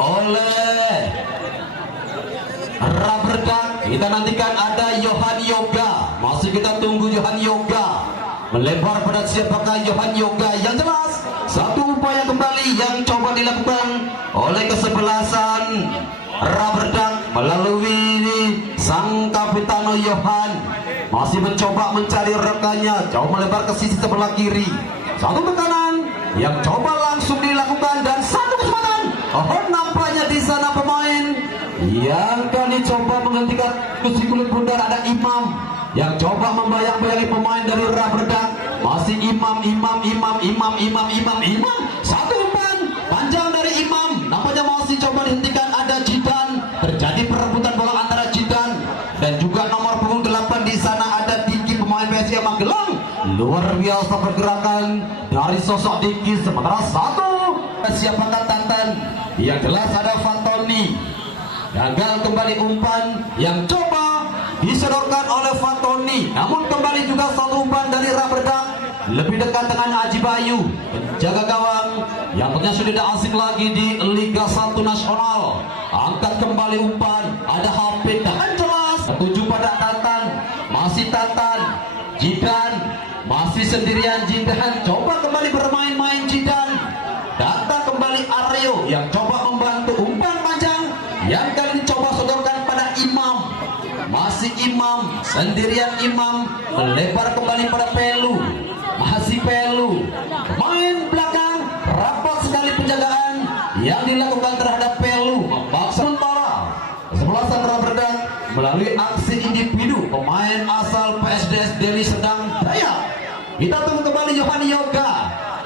oleh Raberdak. Kita nantikan ada Johan Yoga. Masih kita tunggu Johan Yoga. Melebar pada siapakah Johan Yoga? Yang jelas satu upaya kembali yang coba dilakukan oleh kesebelasan Raberdak melalui sang Kapitano Johan. Masih mencoba mencari rekannya, jauh melebar ke sisi sebelah kiri. Satu tekanan yang coba langsung dilakukan dan satu kesempatan. Oh, nampaknya di sana pemain yang kali coba menghentikan kursi kulit bundar. Ada Imam yang coba membayang-bayangi pemain dari Raberdak. Masih Imam. Satu umpan panjang dari Imam. Nampaknya masih coba dihentikan. Ada Jidan. Terjadi perebutan bola antara Jidan dan juga nomor punggung 8 di sana ada Diki, pemain PSIS Magelang. Luar biasa pergerakan dari sosok Diki. Sementara satu siapakah Tantan? Yang jelas ada Fatoni. Gagal kembali umpan yang coba disodorkan oleh Fatoni. Namun kembali juga satu umpan dari Raberdak. Lebih dekat dengan Aji Bayu, penjaga gawang yang ternyata sudah tidak asing lagi di Liga 1 Nasional. Angkat kembali umpan, ada Hafid dan jelas tertuju pada Tantan. Masih Tantan, Jidan, masih sendirian Jidan. Coba kembali bermain-main Jidan. Datang kembali Aryo yang coba membantu umpan panjang yang kali ini coba sodorkan pada Imam. Masih Imam, sendirian Imam melebar kembali pada Pelu. Masih Pelu, main belakang, rapat sekali penjagaan yang dilakukan terhadap Pelu. Memaksa sementara kesebelasan Raberdak melalui aksi individu pemain asal PSDS Deli Serdang Dayak. Kita tunggu kembali Johan Yoga.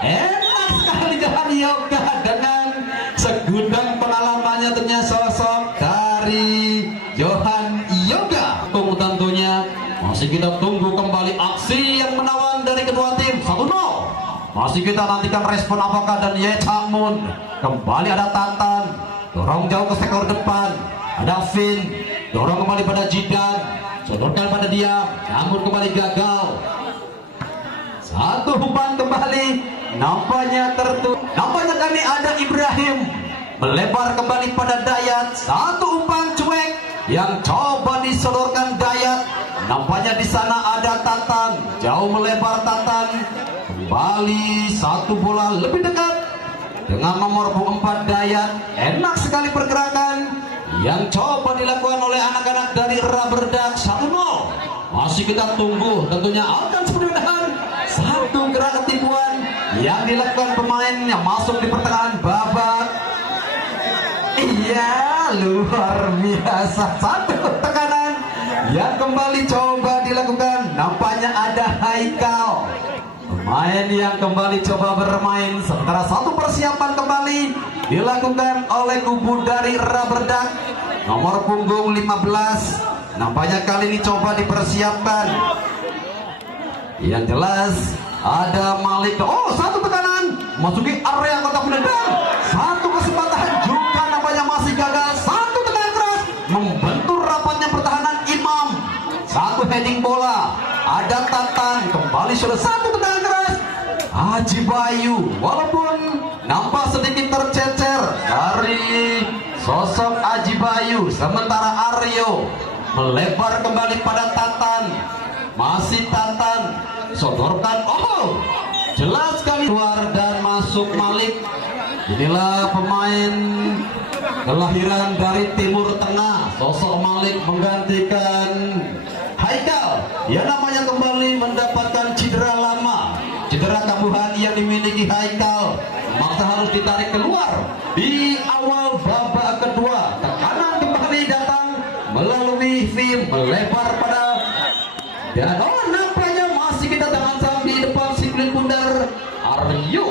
Enak sekali Johan Yoga dengan segudang pengalamannya, ternyata sosok dari Johan Yoga. Tunggu tentunya masih kita tunggu kembali aksi yang menawan dari kedua tim. 1-0. Masih kita nantikan respon apakah dan Yecamun. Kembali ada Tantan, dorong jauh ke sektor depan. Ada Vin, dorong kembali pada Jidan, sodorkan pada dia, namun kembali gagal. Satu umpan kembali, nampaknya nampaknya kali ada Ibrahim melebar kembali pada Dayat. Satu umpan cuek yang coba disodorkan Dayat. Nampaknya di sana ada Tantan, jauh melebar Tantan. Kembali satu bola lebih dekat dengan nomor 4 Dayat. Enak sekali pergerakan yang coba dilakukan oleh anak-anak dari Raberdak. 1-0. Masih kita tunggu tentunya akan seperti satu gerak ketipuan yang dilakukan pemain yang masuk di pertengahan babak. Iya, luar biasa. Satu tekanan yang kembali coba dilakukan. Nampaknya ada Haikal, pemain yang kembali coba bermain. Sementara satu persiapan kembali dilakukan oleh kubu dari Raberdak. Nomor punggung 15 nampaknya kali ini coba dipersiapkan. Yang jelas ada Malik. Oh, satu tekanan masuki area kotak penendang. Satu kesempatan juga nampaknya masih gagal. Satu tekanan keras membentur rapatnya pertahanan Imam. Satu heading bola. Ada Tantan kembali sudah satu tekanan keras. Aji Bayu walaupun nampak sedikit tercecer dari sosok Aji Bayu. Sementara Aryo melebar kembali pada Tantan. Masih Tantan, sodorkan. Oh, jelas sekali keluar dan masuk Malik. Inilah pemain kelahiran dari Timur Tengah. Sosok Malik menggantikan Haikal yang namanya kembali mendapatkan cedera lama, cedera kambuhan yang dimiliki Haikal. Maksa harus ditarik keluar di awal babak kedua. Tekanan kembali datang melalui Vim, melebar pada dan oh, nampaknya masih kita tangan sam di depan si kulit bundar Aryo.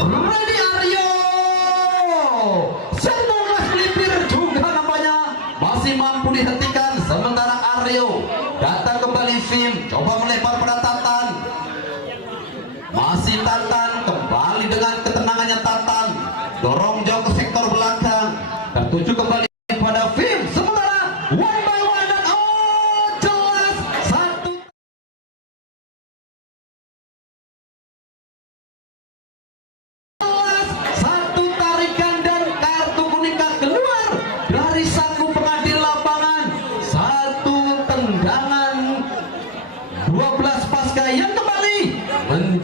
Ready Aryo. Semoga melipir juga nampaknya masih mampu dihentikan. Sementara Aryo datang kembali Vim, coba melebar pada Tantan. Masih Tantan kembali dengan ketenangannya Tantan, dorong jauh ke sektor belakang, tertuju kembali pada Vim. Sementara one by one dan oh jelas satu tarikan dan kartu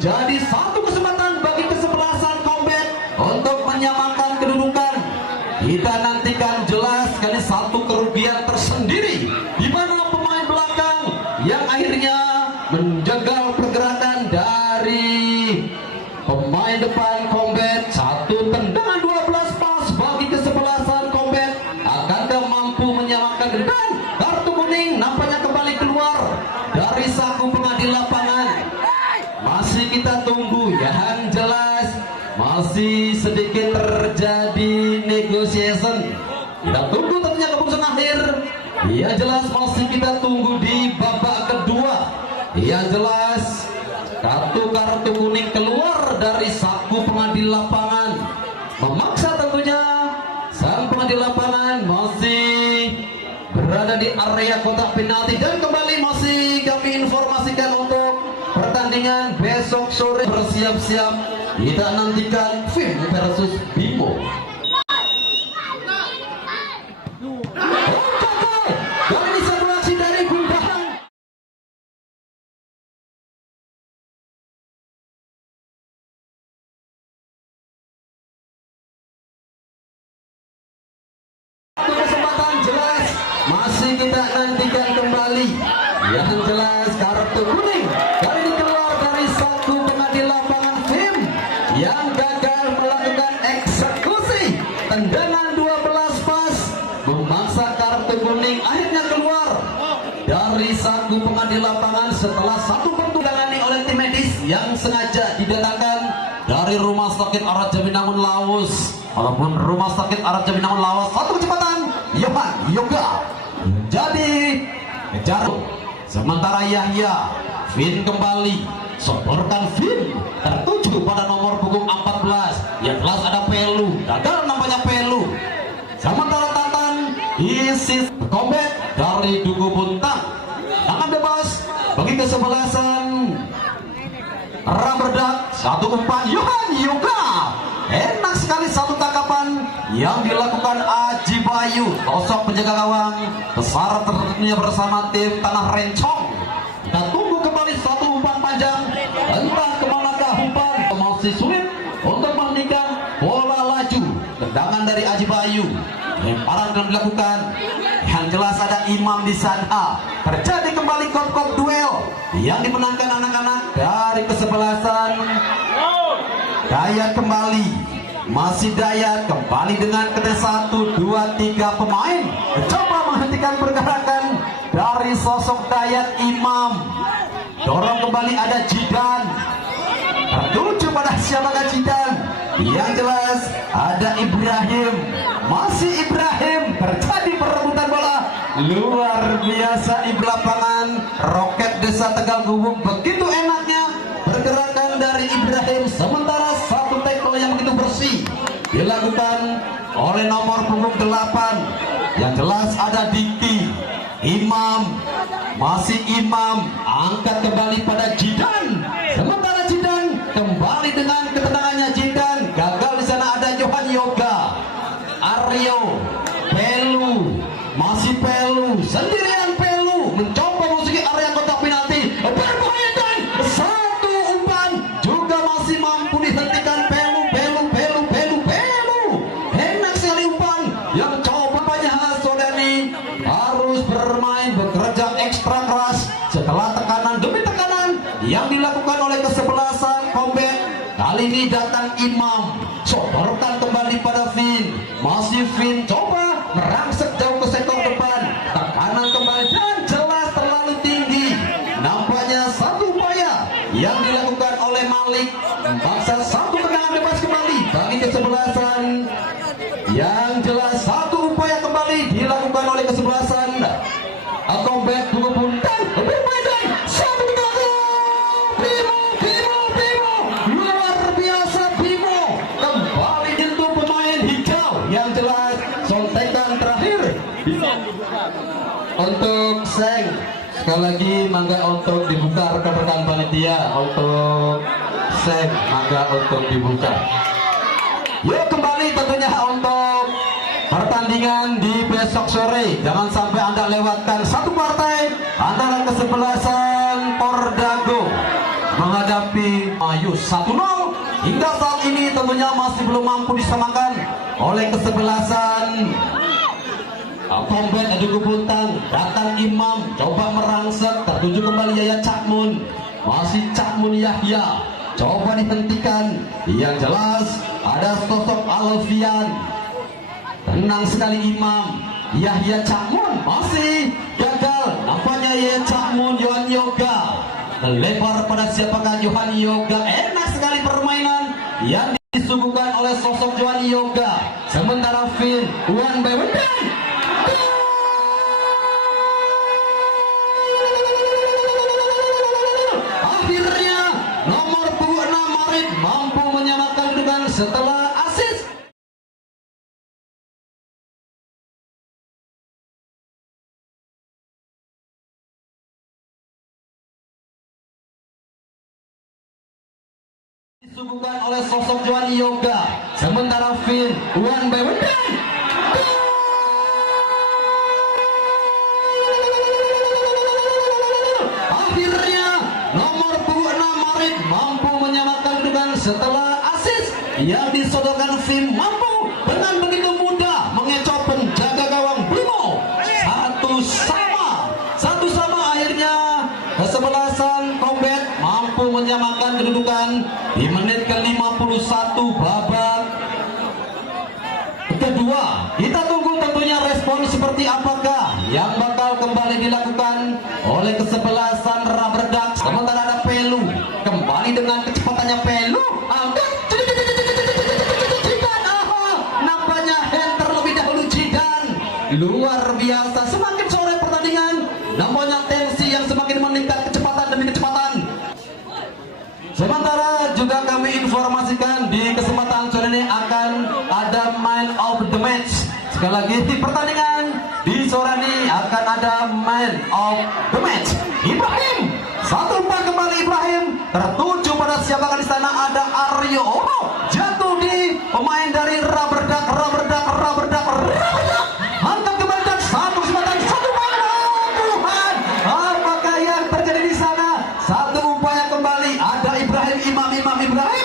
menjadi satu kesempatan bagi kesebelasan Combat untuk menyamakan kedudukan. Kita nantikan jelas kali satu kerugian tersendiri di mana pemain belakang yang akhirnya menjegal pergerakan dari pemain depan Combat. Satu tendangan 12 pas bagi kesebelasan Combat. Akankah mampu menyamakan kedudukan? Kartu kuning nampaknya kembali keluar dari saku pengadil lapangan. Masih kita tunggu, yang jelas masih sedikit terjadi negotiation. Kita tunggu tentunya keputusan akhir. Yang jelas masih kita tunggu di babak kedua. Yang jelas kartu kuning keluar dari saku pengadil lapangan, memaksa tentunya sang pengadil lapangan masih berada di area kotak penalti. Dan kembali masih kami informasikan untuk pertandingan besok sore, bersiap-siap kita nantikan Vim versus Bimo. Kali ini satu aksi dari Gundahan. Kesempatan jelas masih kita nantikan kembali. Yang jelas kartu kuning kali ini keluar dari saku pengadil lapangan Vim yang gagal melakukan eksekusi tendangan 12 pas, memaksa kartu kuning akhirnya keluar dari saku pengadil lapangan setelah satu pertandingan oleh tim medis yang sengaja didatangkan dari Rumah Sakit Araja Binangun Laos. Walaupun Rumah Sakit Araja Binangun Laos satu kecepatan Yohan Yoga jadi kejar. Sementara Yahya Vin kembali soborkan Vin tertuju pada nomor punggung 14. Yang jelas ada Pelu, gagal nampaknya Pelu. Sementara Tatan isi Combat dari Duku Buntang. Tangan bebas bagi kesebelasan Ramberdak. Satu umpan Yohan Yoga. Enak sekali satu tangkapan yang dilakukan Aji Bayu, sosok penjaga gawang besar tentunya bersama tim Tanah Rencong. Kita tunggu kembali satu umpan panjang, entah kemanakah umpan. Masih sulit untuk menghentikan bola laju tendangan dari Aji Bayu. Lemparan belum dilakukan. Yang jelas ada Imam di sana. Terjadi kembali kop-kop duel yang dimenangkan anak-anak dari kesebelasan Dayat. Kembali masih Dayat kembali dengan ketes 1, 2, 3 pemain coba menghentikan pergerakan dari sosok Dayat. Imam dorong kembali, ada Jidan tertuju pada siapakah Jidan. Yang jelas ada Ibrahim, masih Ibrahim. Terjadi perebutan bola luar biasa di lapangan Roket Desa Tegal Gubuk. Begitu enaknya pergerakan dari Ibrahim, sementara satu tackle yang begitu bersih dilakukan oleh nomor punggung 8. Yang jelas ada Diki. Imam, masih Imam, angkat kembali pada Jidan. Sementara Jidan kembali dengan ketenangannya. Jidan gagal di sana, ada Johan Yoga. Aryo, Pelu, masih Pelu, sendirian Pelu mencoba memasuki area kotak penalti. Berbahaya dan satu umpan juga masih mampu dihentikan. Pelu. Enak sekali umpan yang coba banyak Sodani harus bermain, bekerja ekstra keras setelah tekanan demi tekanan yang dilakukan oleh kesebelasan Combat. Kali ini datang Imam, sodorkan kembali pada Vin. Masih Vin coba merangsek jauh ke sektor depan. Tekanan kembali dan jelas terlalu tinggi. Nampaknya satu upaya yang dilakukan oleh Malik memaksa satu tendangan bebas kembali bagi kesebelasan. Yang jelas satu upaya kembali dilakukan oleh kesebelasan Combat Duku Buntang. Bermain satu tendangan. Bimo. Luar biasa Bimo. Kembali untuk pemain hijau. Yang jelas sontekan terakhir untuk Seng. Sekali lagi mangga untuk dibuka rekan-rekan panitia. Untuk Seng mangga untuk dibuka. Yuk kembali tentunya untuk pertandingan di besok sore. Jangan sampai Anda lewatkan satu partai antara kesebelasan Pordago menghadapi Ping Ayu 1-0. Hingga saat ini tentunya masih belum mampu disamakan oleh kesebelasan Combat adu kebuntang. Datang Imam, coba merangsek, tertuju kembali Yaya Cakmun. Masih Cakmun Yahya, coba dihentikan. Yang jelas ada sosok Alfian. Tenang sekali Imam. Yahya Cakmun masih gagal. Nampaknya Yaya Cakmun Yohan Yoga lebar pada siapakah Yohan Yoga. Enak sekali permainan yang disuguhkan oleh sosok Yohan Yoga. Sementara Finn one by one. Akhirnya nomor punggung 6 Marit mampu menyamakan kedudukan setelah asis. Disuguhkan oleh sosok Yohan Yoga. Sementara Finn one by one. Akhirnya nomor punggung 6 Marit mampu menyamakan kedudukan setelah asis yang disodorkan Finn mampu dengan begitu mudah mengecoh penjaga gawang Bimo. Satu sama akhirnya kesebelasan Combat mampu menyamakan kedudukan di menit ke-51 babak kedua. Kita tunggu tentunya respon seperti apakah yang bakal kembali dilakukan oleh kesebelasan Rubber Ducks. Sementara ada Pelu kembali dengan kecepatannya Pelu. Nampaknya hand terlebih dahulu Jidan. Luar biasa. Semakin sore pertandingan, nampaknya tensi yang semakin meningkat, kecepatan demi kecepatan. Sementara juga kami informasikan di kesempatan sore ini akan ada man of the match. Sekali lagi di pertandingan di sore ini akan ada man of the match. Ibrahim, 1-4 kembali Ibrahim, tertuju pada siapa di sana ada Aryo. Oh, jatuh di pemain dari Rubber Duck. Mantap kembali dan satu kesempatan, satu main. Tuhan, apakah yang terjadi di sana? Satu upaya kembali ada Ibrahim.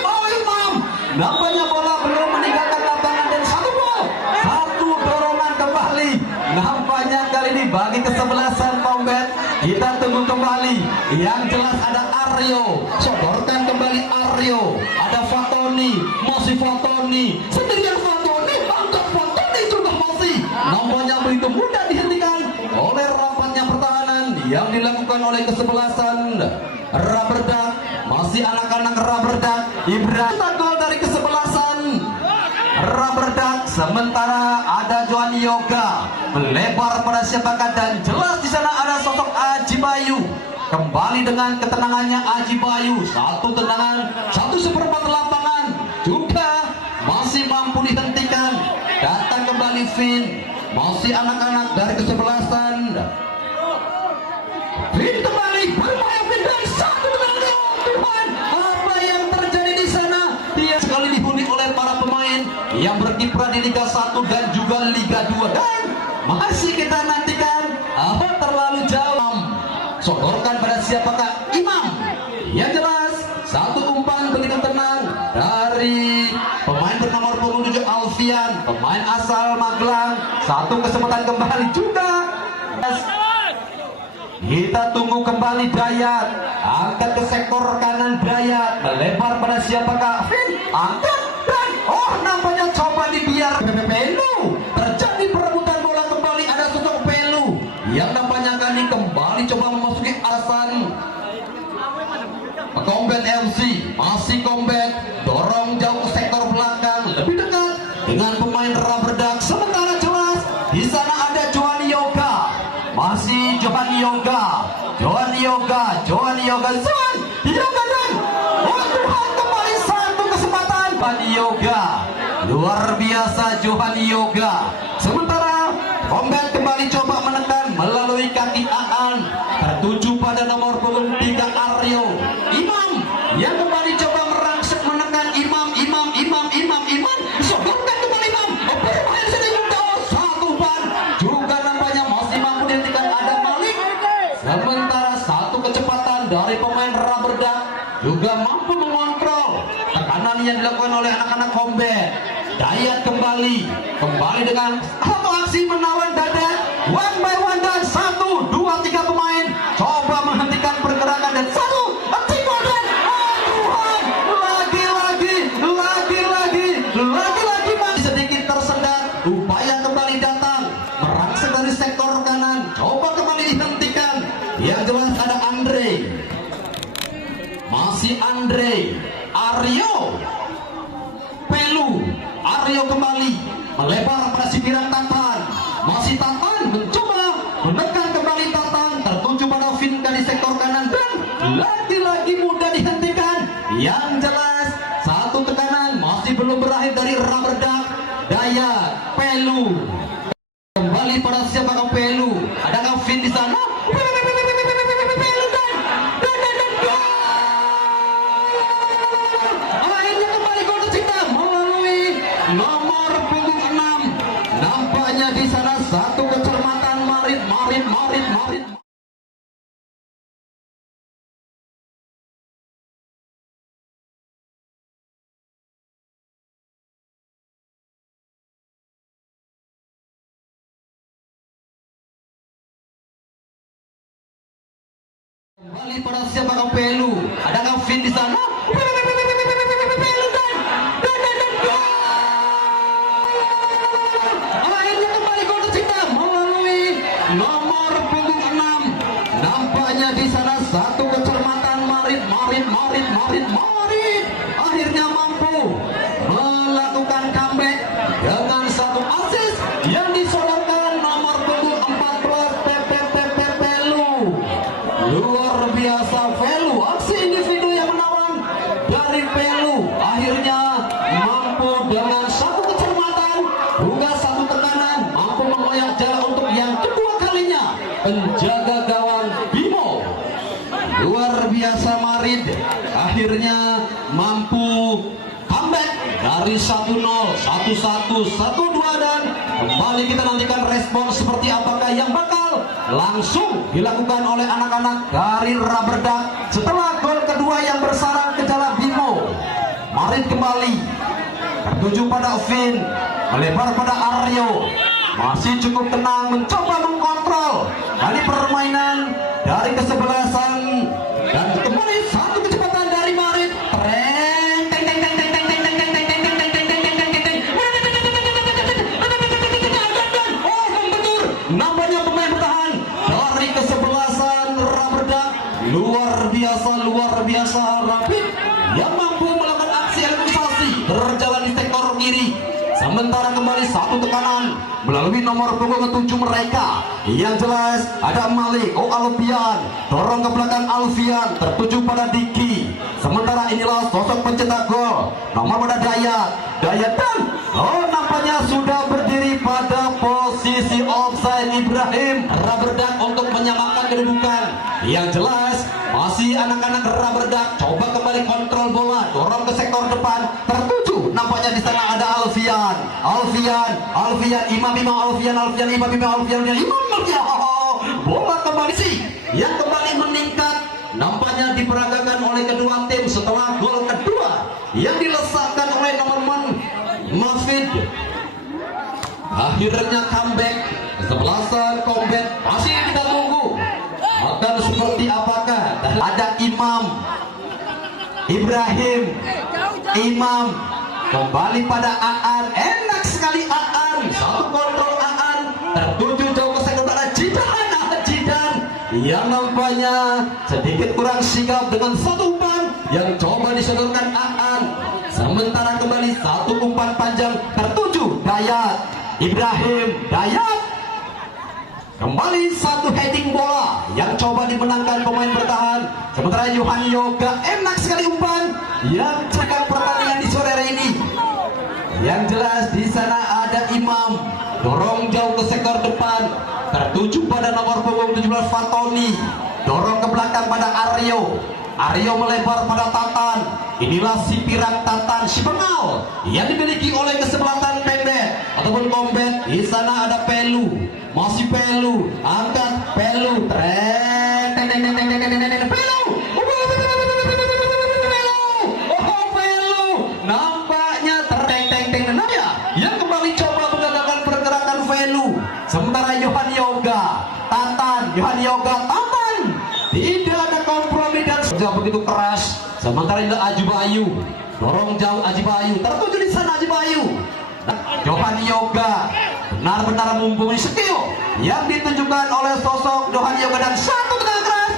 Oh Imam, nampaknya bola belum meninggalkan lapangan dan satu gol. Satu dorongan kembali. Nampaknya kali ini bagi kesebelasan Combat. Kita tunggu kembali. Yang jelas ada Aryo, sodorkan kembali Aryo. Ada Fatoni, masih Fatoni. Sendirian Fatoni, angkat Fatoni juga masih. Nampaknya begitu mudah dihentikan oleh rapatnya pertahanan yang dilakukan oleh kesebelasan Rubber Duck. Masih anak-anak Rubber Duck. Ibrahim gol dari kesebelasan Rubber Duck. Sementara ada Yohan Yoga melebar pada siapakah, dan jelas di sana ada sosok Aji Bayu. Kembali dengan ketenangannya Aji Bayu. Satu tendangan, 1/4 lapangan juga masih mampu dihentikan. Datang kembali Finn. Masih anak-anak dari kesebelasan Finn kembali bermain dan satu tendangan. Tuhan, apa yang terjadi di sana? Dia sekali dihuni oleh para pemain yang berkiprah di Liga 1 dan juga Liga 2, dan masih kita nantikan terlalu jauh. Sodorkan pada siapakah? Imam. Yang jelas satu umpan begitu tenang dari pemain bernomor punggung 7 Alfian, pemain asal Magelang. Satu kesempatan kembali juga. Kita tunggu kembali Dayat. Angkat ke sektor kanan Dayat, melebar pada siapakah? Finn, angkat dan nampaknya coba dibiar Pelu. Terjadi perebutan bola kembali. Ada sosok Pelu yang nampaknya kembali coba memasuki alasan Combat FC. Masih Combat, dorong jauh ke sektor belakang, lebih dekat dengan pemain Rubber Duck. Sementara jelas di sana ada Yohan Yoga. Masih Yohan Yoga dan Tuhan, kembali satu kesempatan Yohan Yoga. Luar biasa Yohan Yoga. Sementara Combat kembali coba menekan melalui kaki Aan, tertuju pada nomor punggung 3 Aryo. Imam yang kembali coba merangsek menekan Imam. Sodorkan kembali Imam. Bermain sedikit satu ban. Juga nampaknya masih mampu dihentikan ada Malik. Sementara satu kecepatan dari pemain Rubber Duck juga mampu kembali dengan satu aksi menawan dada one by one dan 1, 2, 3 pemain coba menghentikan pergerakan dan 1 Timo dan Tuhan lagi masih sedikit tersendat upaya kembali datang merangsek dari sektor kanan coba kembali dihentikan yang jelas ada Andre masih Andre Aryo kembali melebar pada si Pirang Tatan masih Tatan mencoba menekan kembali Tatan tertuju pada Vin dari sektor kanan dan lagi-lagi mudah dihentikan yang jelas satu tekanan masih belum berakhir dari Rubber Duck Dayat Pelu kembali pada siapa Pelu adakah Vin di sana nomor punggung 6 nampaknya di sana satu kecermatan Marit kembali pada siapa Pelu adakah Vin di sana nomor punggung 6 nampaknya di sana satu kecermatan Marit akhirnya mampu melakukan comeback dengan satu assist yang disodorkan nomor punggung 14 Pelu luar biasa Pelu aksi individu yang menawan dari Pelu akhirnya mampu dengan satu kecermatan juga satu tekanan mampu mengoyak jalan untuk yang kedua kalinya penjaga gawang Bimo luar biasa Marid akhirnya mampu comeback dari 1-0 1-1 1-2 dan kembali kita nantikan respon seperti apakah yang bakal langsung dilakukan oleh anak-anak dari Rubber Duck setelah gol kedua yang bersarang ke jalan Bimo. Marid kembali tertuju pada Vin melebar pada Aryo masih cukup tenang mencoba mengkontrol dari permainan dari kesebelasan dan kembali satu kecepatan dari Marit nampaknya pemain bertahan dari kesebelasan Rubber Duck luar biasa Rapid yang mampu melakukan aksi eliminasi berjalan di sektor kiri sementara kembali satu tekanan melalui nomor punggung 7 mereka yang jelas ada Malik Alfian dorong ke belakang Alfian tertuju pada Diki sementara inilah sosok pencetak gol nomor pada Dayat dan nampaknya sudah berdiri pada posisi offside Ibrahim Rubber Duck untuk menyamakan kedudukan yang jelas masih anak-anak Rubber Duck coba kembali kontrol bola dorong ke sektor depan tertuju nampaknya di sana ada Alfian Imam bola kembali sih yang kembali meningkat nampaknya diperagakan oleh kedua tim setelah gol kedua yang dilesakkan oleh nomor Mafid akhirnya comeback kesebelasan combat masih kita tunggu akan seperti apakah ada Imam kembali pada Aan enak sekali Aan satu kontrol Aan tertuju jauh ke sektor Jidan yang nampaknya sedikit kurang sigap dengan satu umpan yang coba disodorkan Aan sementara kembali satu umpan panjang tertuju Dayat kembali satu heading bola yang coba dimenangkan pemain bertahan sementara Yohan Yoga enak sekali umpan yang cekat pertandingan di sore hari ini yang jelas di sana ada Imam dorong jauh ke sektor depan tertuju pada nomor punggung 17 Fatoni dorong ke belakang pada Aryo melebar pada Tatan inilah si Pirang Tatan si Bengal yang dimiliki oleh kesebelasan pendek ataupun combat di sana ada Pelu masih Pelu angkat Pelu Pelu nampaknya yang kembali coba menggagalkan begitu keras. Sementara ini Aji Bayu dorong jauh Aji Bayu, tertuju di sana Aji Bayu. Johan Yoga benar-benar mumpuni skill yang ditunjukkan oleh sosok Johan Yoga dan satu tendangan keras.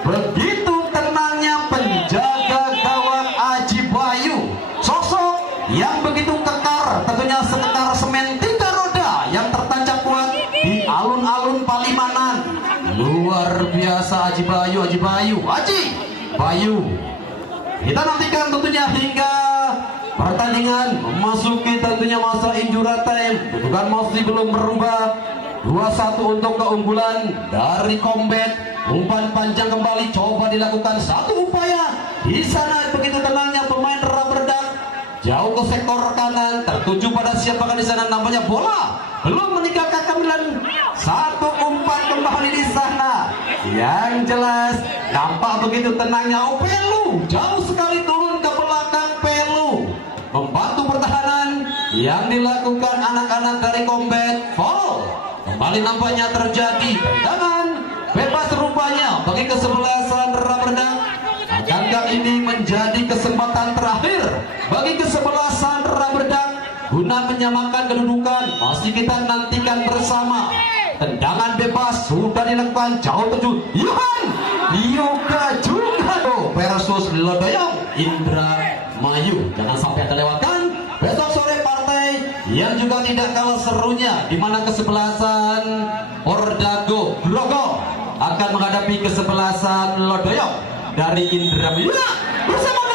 Begitu tenangnya penjaga gawang Aji Bayu, sosok yang begitu kekar, tentunya sekekar semen 3 roda yang tertancap kuat di alun-alun Palimanan. Luar biasa Aji Bayu, Aji Bayu. Kita nantikan tentunya hingga pertandingan memasuki tentunya masa injury time. Bukan masih belum berubah. 2-1 untuk keunggulan dari Combat. Umpan panjang kembali coba dilakukan, satu upaya di sana. Begitu tenangnya pemain rubber duck jauh ke sektor kanan, tertuju pada siapakah di sana, namanya bola belum meninggalkan kamilan. Satu umpan kembali di sana. Yang jelas nampak begitu tenangnya Pelu jauh sekali turun ke belakang. Pelu membantu pertahanan yang dilakukan anak-anak dari Combat. Foul kembali nampaknya terjadi. Tendangan bebas rupanya bagi kesebelasan rubber duck. Akankah ini menjadi kesempatan terakhir bagi kesebelasan rubber duck guna menyamakan kedudukan? Masih kita nantikan bersama. Tendangan bebas sudah dilakukan, jauh tuju Yohan Yoga juga versus Lodoyong Indra Mayu. Jangan sampai terlewatkan besok sore partai yang juga tidak kalah serunya, di mana kesebelasan Ordago Grogo akan menghadapi kesebelasan Lodoyong dari Indra Mayu bersama